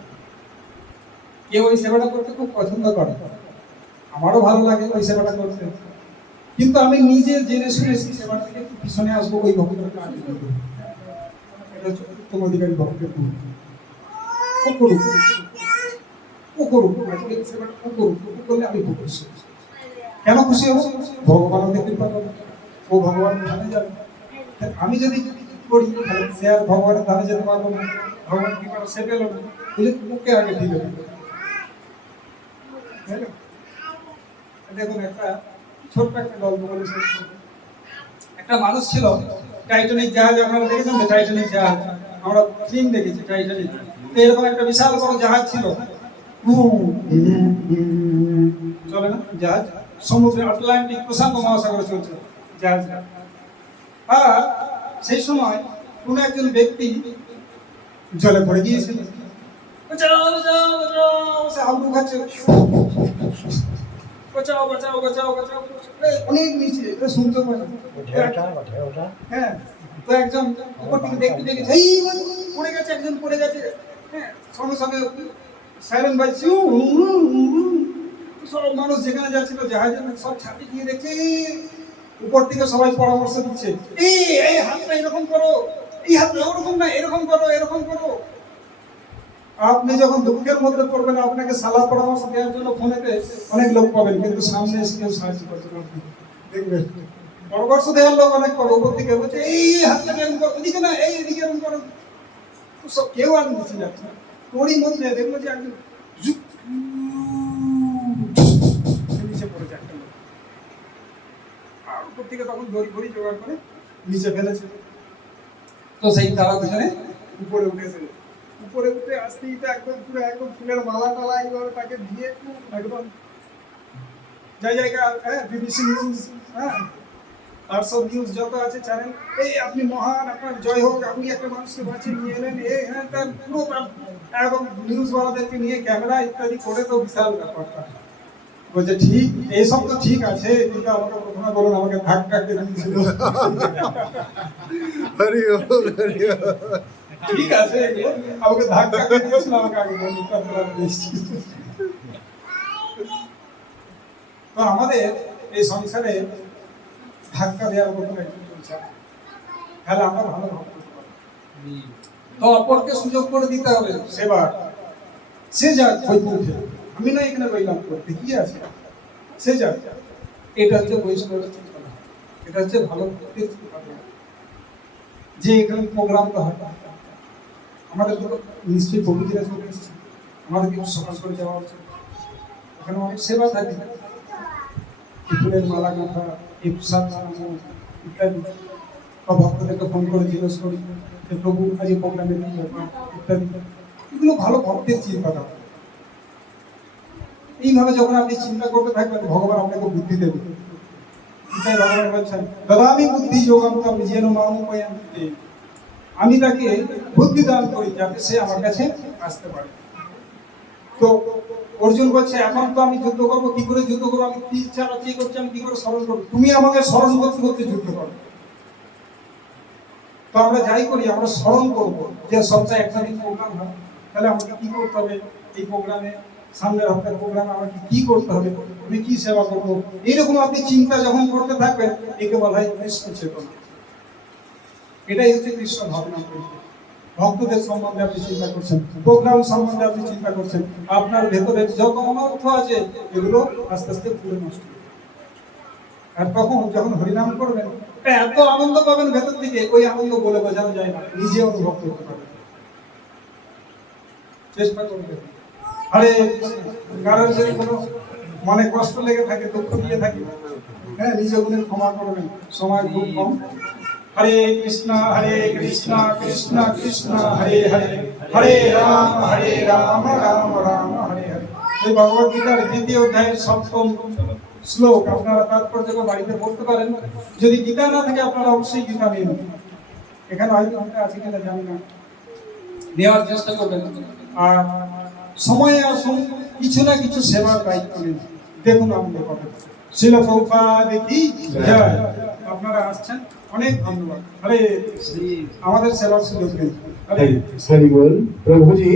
কেউ ওই সেবাটা করতে খুব পছন্দ করে, আমারও ভালো লাগে ওই সেবাটা করতে, কিন্তু আমি নিজে জেনে শুনে সেই সেবা থেকে একটু পিছনে আসবো ওই ভক্তের কাজ করবো। এটা হচ্ছে উত্তম অধিকারী ভক্তের গুণ। ও করুক, ও করুক, আজকে এই সেবাটা ও করুক, ও করলে আমি খুব খুশি। কেন খুশি হবো? ভগবান ওদের কৃপা করবে, ও ভগবান ধানে যাবে। আমি যদি করি তাহলে সে আর ভগবানের ধানে যেতে পারবো না, ভগবান কৃপা সে পেল না, বুঝে মুখে আগে ঠিক হবে। দেখুন একটা ছোট্ট একটা গল্প বলে শেষ করব। একটা মানুষ ছিল, টাইটানিক জাহাজ, আপনারা দেখেছেন তো টাইটানিক জাহাজ, আমরা ফিল্ম দেখেছি টাইটানিক। তো এরকম একটা বিশাল বড় জাহাজ ছিল, চলে না জাহাজ, সমুদ্রে আটলান্টিক প্রশান্ত মহাসাগরে চলছে জাহাজ। আর সেই সময় কোন একজন ব্যক্তি জলে পড়ে গিয়েছিল, বাঁচাও বাঁচাও বাঁচাও, সে হাবুডুবু খাচ্ছে, বাঁচাও বাঁচাও বাঁচাও বাঁচাও, অনেক নিচে, এটা শুনতে পায় না। হ্যাঁ, তো একজন উপর থেকে দেখতে দেখেছে, এই পড়ে গেছে, একজন পড়ে গেছে। হ্যাঁ, সঙ্গে সঙ্গে সাইরেন বাজছে, সব মানুষ যেখানে যাচ্ছিল জাহাজে সব ছাপি গিয়ে দেখছে, উপর থেকে সবাই পরামর্শ দিচ্ছে, এই হাতটা এরকম করো, এই হাতটা ওরকম না, এরকম করো, এরকম করো। আপনি যখন দুঃখের মধ্যে পড়বেন আপনাকে সালা পরামর্শ দেওয়ার জন্য ফোনেতে অনেক লোক পাবেন, কিন্তু সামনে এসে কেউ সাহায্য করতে পারবেন, দেখবেন পরামর্শ দেওয়ার লোক অনেক পাবে, উপর থেকে বলছে এই হাতটা এরকম করো, এদিকে না, এই এদিকে এরকম করো, সব কেউ আর নিচে যাচ্ছে না। ওরই মধ্যে দেখবো যে একজন নিচে পড়ে যায় একটা লোক, আর উপর থেকে তখন দড়ি ঘড়ি জোগাড় করে নিচে ফেলেছে। তো সেই তারা দুজনে উপরে উঠেছে, উপরে উঠে আসতেই তো একদম পুরো একদম ফুলের মালা টালা এইভাবে তাকে দিয়ে একদম জায়গা, হ্যাঁ, বিবিসি নিউজ, হ্যাঁ, আর সব নিউজ যত আছে চ্যানেল, এই আপনি মহান, আপনার জয় হোক, আপনি একটা মানুষকে বাঁচিয়ে নিয়ে এলেন, এই হ্যাঁ, তার পুরো একদম নিউজ ওয়ালাদেরকে নিয়ে ক্যামেরা ইত্যাদি করে তো বিশাল ব্যাপারটা। বলছে ঠিক, এইসব তো ঠিক আছে, কিন্তু আমাকে প্রথমে বলুন আমাকে ধাক্কা কে দিয়েছিল। হরি বল, হরি বল। ঠিক আছে, আমাকে ধাক্কা কে দিয়েছিল, আমাকে আগে বলুন, তারপর আমি এসেছি। তো আমাদের এই সংসারে ধাক্কা দেওয়ার মতো একজন চলছে, তাহলে আমরা ভালো ভক্ত হতে পারবো। তো অপরকে সুযোগ করে দিতে হবে সেবা, সে যাক বৈকুণ্ঠে, আমি না এখানে রইলাম করতে, কি আছে, সে যাক। এটা হচ্ছে বৈষ্ণবের চিন্তা, এটা হচ্ছে ভালো ভক্তির চিন্তা। যে এখানে প্রোগ্রামটা হয়, আমাদের তো নিশ্চয়ই প্রভৃতিরা চলে এসেছে, আমাদেরকে সকাল করে যাওয়া উচিত। এখানে অনেক সেবা থাকে, ফুলের মালা গাঁথা, এই প্রসাদ ইত্যাদি, বা ভক্তদেরকে ফোন করে জিজ্ঞেস করি যে প্রভু আজ এই প্রোগ্রামে কি ব্যাপার ইত্যাদি, এগুলো ভালো ভক্তের চিন্তা। এইভাবে যখন আপনি চিন্তা করতে থাকবেন ভগবান আপনাকে বুদ্ধি দেবে। তাই ভগবান বলছেন দদামি বুদ্ধি যোগম তম যেন মামুপয়ান্তে, আমি তাকে বুদ্ধি দান করি যাতে সে আমার কাছে আসতে পারে। তো অর্জুন বলছে এখন তো আমি যুদ্ধ করবো, কি করে যুদ্ধ করবো, আমি তীর চালাচ্ছি করছি, আমি কি করে স্মরণ করবো, তুমি আমাকে স্মরণ করতে করতে যুদ্ধ করো। তো আমরা যাই করি, আমরা স্মরণ করবো যে সপ্তাহে একটা দিন প্রোগ্রাম হয়, তাহলে আমাকে কি করতে হবে, এই প্রোগ্রামে সামনের হপ্তাহের প্রোগ্রামে আমাকে কি করতে হবে, আমি কি সেবা করবো, এইরকম আপনি চিন্তা যখন করতে থাকবেন একে বলা হয় কৃষ্ণ চেতনা। এটাই হচ্ছে কৃষ্ণ ভাবনা। ভক্তদের সম্বন্ধে আপনি চিন্তা করছেন, প্রোগ্রাম সম্বন্ধে আপনি চিন্তা করছেন, আপনার ভেতরে যত অনর্থ আছে এগুলো আস্তে আস্তে পুরো নষ্ট হবে। আর তখন যখন হরিনাম করবেন এত আনন্দ পাবেন ভেতর থেকে, ওই আনন্দ বলে বোঝানো যায় না, নিজে অনুভব করতে পারবেন। চেষ্টা করবেন। আরে কারোর যদি কোনো মনে কষ্ট লেগে থাকে, দুঃখ দিয়ে থাকে, হ্যাঁ, নিজে গুণে ক্ষমা করবেন, সময় খুব কম। হরে কৃষ্ণ কৃষ্ণ কৃষ্ণ হরে হরে, হরে রাম রাম রাম হরে হরে। এই ভগবত গীতার দ্বিতীয় অধ্যায়ের সপ্তম শ্লোক আপনারা তাৎপর্য বাড়িতে পড়তে পারেন। যদি গীতা না থাকে আপনারা অবশ্যই গীতা নিন, এখানে হয়তো গীতা আছে কিনা জানি না, নেওয়ার চেষ্টা করবেন। আর সময়ে আসুন, কিছু না কিছু সেবার দায়িত্ব নিন। দেখুন আমাদের কথা শিল প্রভুপাদ কি জয়। আপনারা আসছেন, অনেক ধন্যবাদ। আরে আমাদের সেবার সুযোগ দিন। আরে हरि बोल। प्रभु जी